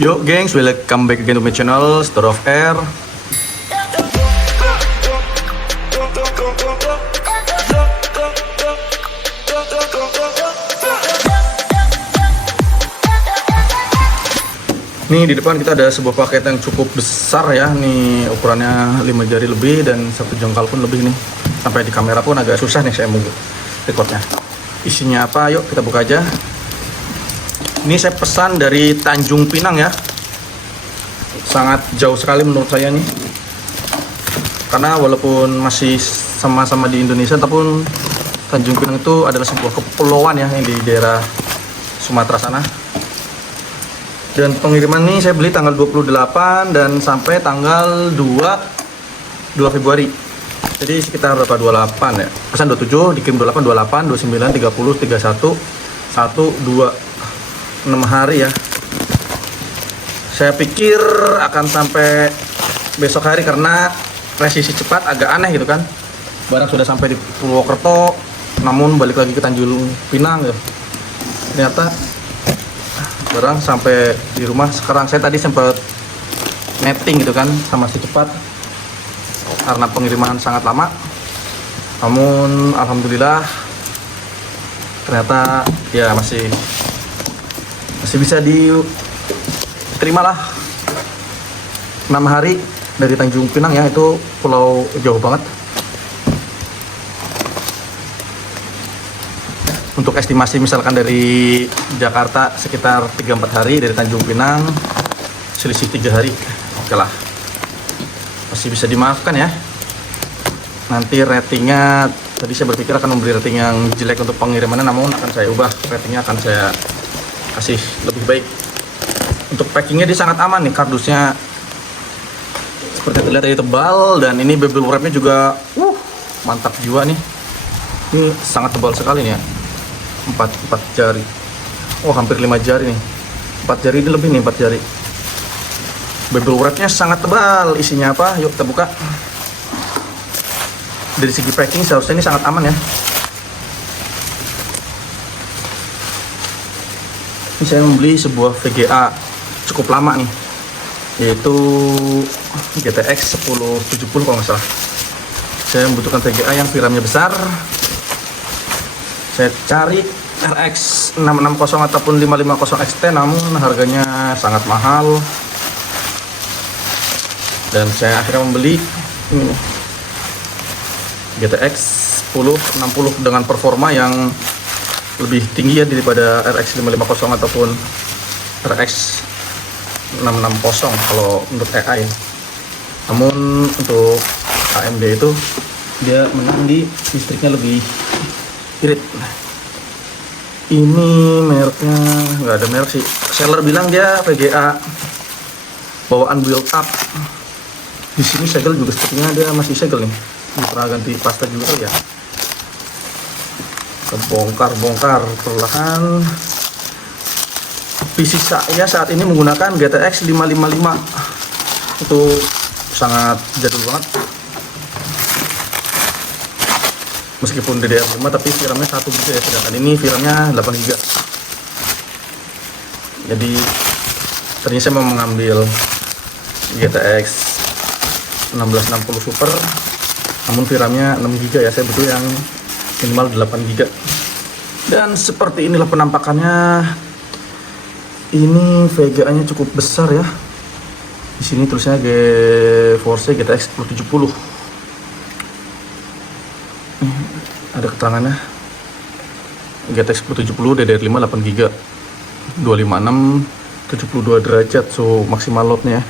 Yo gengs, welcome back again to my channel Story of Air. Nih di depan kita ada sebuah paket yang cukup besar ya. Nih ukurannya 5 jari lebih dan 1 jengkal pun lebih nih. Sampai di kamera pun agak susah nih saya mau recordnya. Isinya apa? Yuk kita buka aja. Ini saya pesan dari Tanjung Pinang ya. Sangat jauh sekali menurut saya nih. Karena walaupun masih sama-sama di Indonesia, tapi Tanjung Pinang itu adalah sebuah kepulauan ya yang di daerah Sumatera sana. Dan pengiriman ini saya beli tanggal 28 dan sampai tanggal 2 Februari. Jadi sekitar berapa? 28 ya. Pesan 27, dikirim 28, 28, 29, 30, 31, 1, 2 6 hari ya. Saya pikir akan sampai besok hari karena presisi cepat agak aneh gitu kan. Barang sudah sampai di Purwokerto namun balik lagi ke Tanjung Pinang ya. Ternyata barang sampai di rumah sekarang. Saya tadi sempat netting gitu kan sama si cepat karena pengiriman sangat lama. Namun alhamdulillah ternyata ya masih bisa diterima lah. 6 hari dari Tanjung Pinang ya, itu pulau jauh banget. Untuk estimasi misalkan dari Jakarta sekitar 3-4 hari, dari Tanjung Pinang selisih 3 hari. Oke lah, masih bisa dimaafkan ya. Nanti ratingnya, tadi saya berpikir akan memberi rating yang jelek untuk pengirimannya, namun akan saya ubah, ratingnya akan saya kasih lebih baik. Untuk packingnya dia sangat aman nih, kardusnya seperti terlihat tadi tebal, dan ini bubble wrapnya juga mantap jiwa nih. Ini sangat tebal sekali nih ya, 4 jari, hampir 5 jari nih, 4 jari ini lebih nih, 4 jari. Bubble wrapnya sangat tebal. Isinya apa? Yuk kita buka. Dari segi packing seharusnya ini sangat aman ya. Ini saya membeli sebuah VGA cukup lama nih, yaitu GTX 1070 kalau nggak salah. Saya membutuhkan VGA yang VRAM-nya besar. Saya cari RX 660 ataupun 550 XT, namun harganya sangat mahal. Dan saya akhirnya membeli ini, GTX 1060 dengan performa yang lebih tinggi ya daripada RX 550 ataupun RX 660 kalau menurut AI. Namun untuk AMD itu dia menang di listriknya lebih irit. Ini mereknya nggak ada merek sih. Seller bilang dia VGA bawaan build up. Di sini segel juga sepertinya dia masih segel nih. Ini pernah ganti pasta juga ya. Bongkar perlahan. PC saya saat ini menggunakan GTX 555. Itu sangat jadul banget. Meskipun DDR5 tapi VRAM-nya 1 GB ya, sedangkan ini VRAM-nya 8 GB. Jadi ternyata saya mau mengambil GTX 1660 Super, namun VRAM-nya 6 GB ya. Saya butuh yang minimal 8 GB. Dan seperti inilah penampakannya. Ini VGA-nya cukup besar ya. Di sini tulisannya GeForce GTX 1070. Ada keterangannya. GTX 1070 DDR5 8 GB. 256 72 derajat so maksimal loadnya.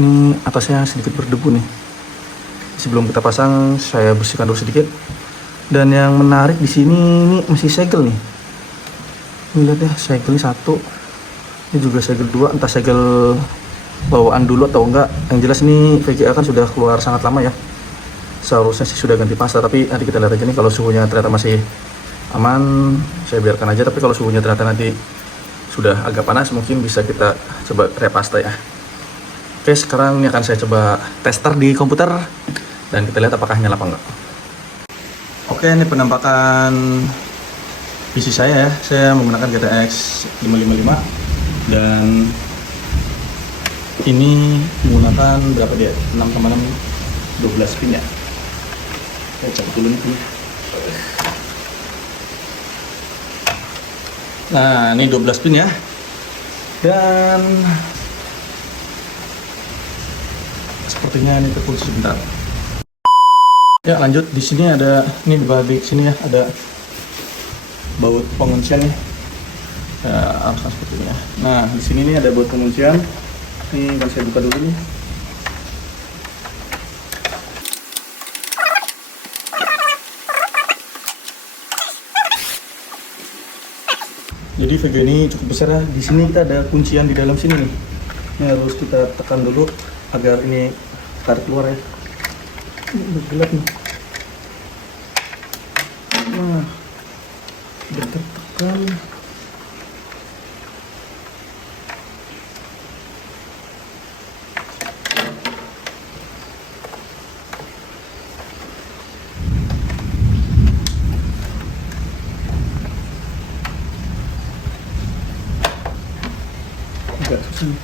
Ini atasnya sedikit berdebu nih. Sebelum kita pasang saya bersihkan dulu sedikit. Dan yang menarik di sini ini masih segel nih. Ini lihat ya, segelnya 1. Ini juga segel 2, entah segel bawaan dulu atau enggak. Yang jelas ini VGA kan sudah keluar sangat lama ya. Seharusnya sih sudah ganti pasta, tapi nanti kita lihat aja nih. Kalau suhunya ternyata masih aman, saya biarkan aja. Tapi kalau suhunya ternyata nanti sudah agak panas, mungkin bisa kita coba repasta ya. Oke, sekarang ini akan saya coba tester di komputer dan kita lihat apakah nyala apa enggak. Oke, ini penampakan PC saya ya. Saya menggunakan GTX 555 dan Ini menggunakan berapa dia? 6 tambah 6, 12 pin ya. Saya cabut dulu nih. Nah, ini 12 pin ya. Dan sepertinya ini terputus sebentar. Ya, lanjut. Di sini ada, ini di balik sini ya, ada baut penguncian nih. Alasan seperti ini ya. Nah, di sini nih ada baut penguncian. Ini akan saya buka dulu nih. Jadi Vega ini cukup besar ya. Di sini kita ada kuncian di dalam sini nih. Ini harus kita tekan dulu agar ini tarik keluar ya. Ini udah gelap nih. Nah, udah tertekan. Agak susah.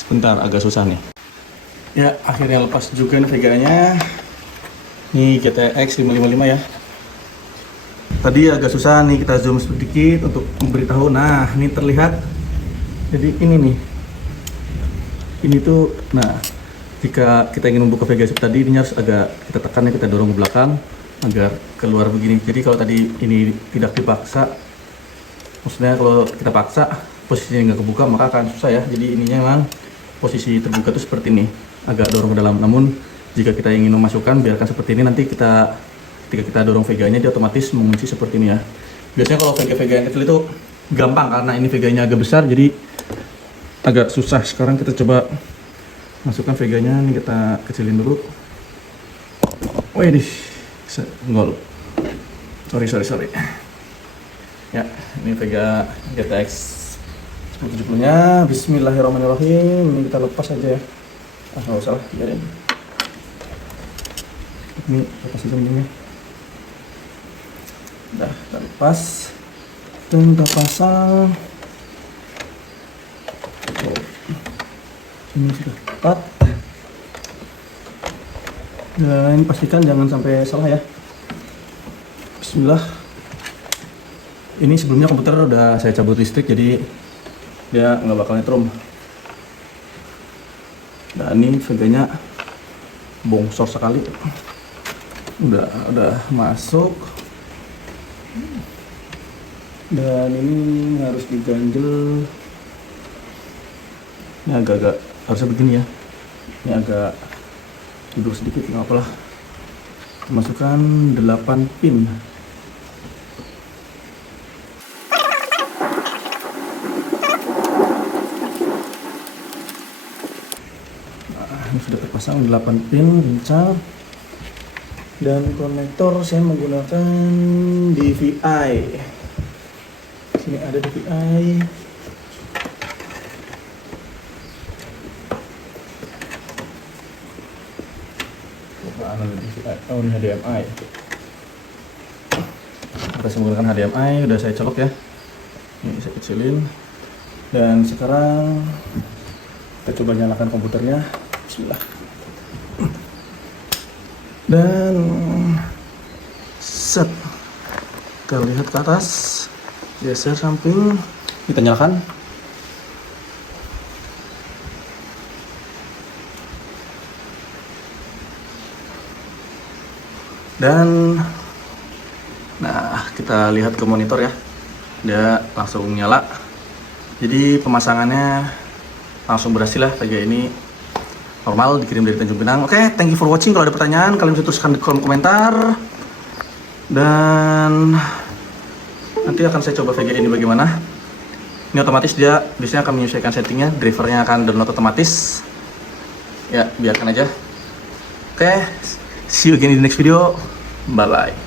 Sebentar, agak susah nih. Ya, akhirnya lepas juga nih Vega-nya. Ini GTX 555 ya. Tadi agak susah nih, kita zoom sedikit untuk memberitahu. Nah, ini terlihat. Jadi ini nih. Ini tuh, nah, jika kita ingin membuka Vega seperti tadi, ini harus agak kita tekan ya, kita dorong ke belakang agar keluar begini. Jadi kalau tadi ini tidak dipaksa, maksudnya kalau kita paksa posisinya nggak kebuka, maka akan susah ya. Jadi ininya memang posisi terbuka itu seperti ini, agak dorong ke dalam. Namun jika kita ingin memasukkan, biarkan seperti ini. Nanti ketika kita dorong Veganya, dia otomatis mengunci seperti ini ya. Biasanya kalau Vega yang kecil itu gampang, karena ini Veganya agak besar, jadi agak susah. Sekarang kita coba masukkan Veganya, ini kita kecilin dulu. Wih, senggol. Sorry. Ya, ini Vega GTX 1070-nya. Bismillahirrahmanirrahim. Ini kita lepas aja ya. Nggak usah lah, biarin. Ini lepas aja ini. Udah, kita lepas. Dan kita pasang. Ini sudah tepat. Dan pastikan jangan sampai salah ya. Bismillah. Ini sebelumnya komputer udah saya cabut listrik, jadi dia nggak bakal nyetrum. Nah, ini Veganya bongsor sekali. Udah masuk. Dan ini harus diganjel. Ini agak harusnya begini ya. Ini agak tidur sedikit, nggak apalah. Masukkan 8 pin. Ini sudah terpasang 8 pin lincah. Dan konektor saya menggunakan DVI. Sini ada DVI. Oh, ini HDMI. Saya menggunakan HDMI, udah saya colok ya. Ini saya kecilin. Dan sekarang kita coba nyalakan komputernya. Bismillah. Dan set, kita lihat ke atas, geser samping, kita nyalakan. Dan nah, kita lihat ke monitor ya, dia langsung nyala. Jadi pemasangannya langsung berhasil lah. Vega ini normal, dikirim dari Tanjung Pinang. Oke, thank you for watching. Kalau ada pertanyaan, kalian bisa tuliskan di kolom komentar. Dan nanti akan saya coba Vega ini bagaimana. Ini otomatis dia biasanya akan menyesuaikan settingnya, drivernya akan download otomatis. Ya, biarkan aja. Oke, see you again in the next video. Bye bye.